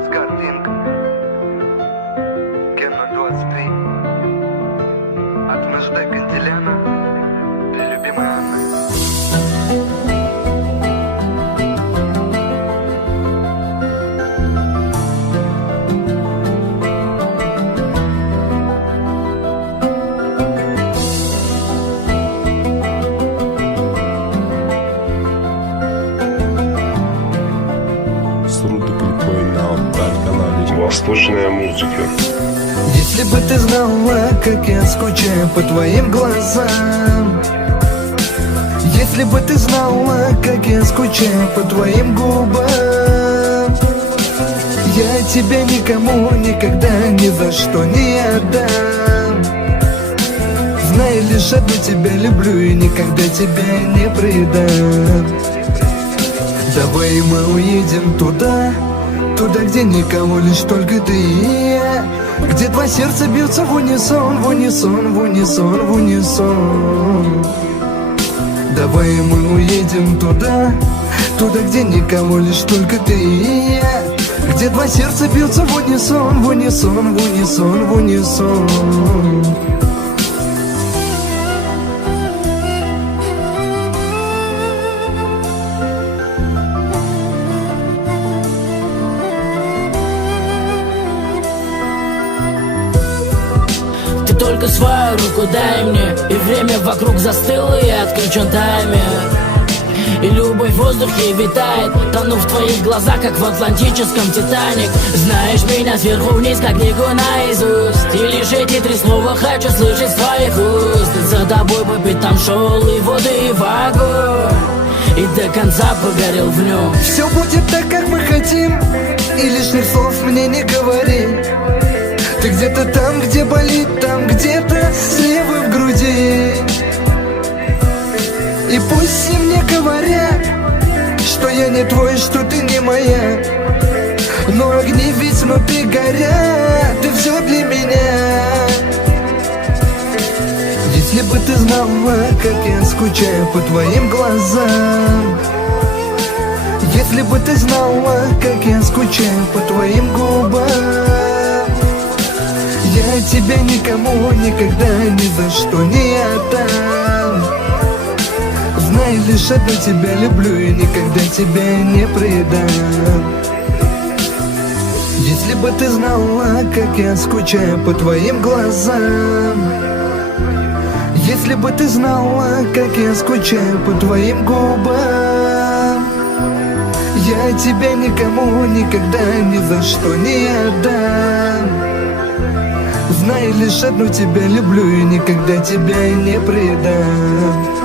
Плацкартинка Ген 023 От Мжд Кантиляна для любимой Анны. Восточная музыка. Если бы ты знала, как я скучаю по твоим глазам, если бы ты знала, как я скучаю по твоим губам, я тебя никому никогда ни за что не отдам. Знай, лишь одну тебя люблю и никогда тебя не предам. Давай мы уедем туда, где никого, лишь только ты и я, где два сердца бьются в унисон, в унисон, в унисон, в унисон. Давай мы уедем туда, где никого, лишь только ты и я, где два сердца бьются в унисон, в унисон, в унисон, в унисон. Только свою руку дай мне, и время вокруг застыло, и отключен таймер. И любовь в воздухе витает, тону в твоих глазах, как в атлантическом Титаник. Знаешь меня сверху вниз, как книгу наизусть, и лишь эти три слова хочу слышать с твоих уст. И за тобой по пятам шел и воды, и в огонь, и до конца погорел в нем. Все будет так, как мы хотим, и лишних слов мне не говори. Ты где-то там, где болит, там где-то слева в груди. И пусть все мне говорят, что я не твой, что ты не моя, но огни ведь внутри горят, ты все для меня. Если бы ты знала, как я скучаю по твоим глазам, если бы ты знала, как я скучаю по твоим губам, я тебя никому никогда ни за что не отдам. Знай, лишь одну тебя люблю и никогда тебя не предам. Если бы ты знала, как я скучаю по твоим глазам, если бы ты знала, как я скучаю по твоим губам, я тебя никому никогда ни за что не отдам. Знай, лишь одну тебя люблю и никогда тебя не предам.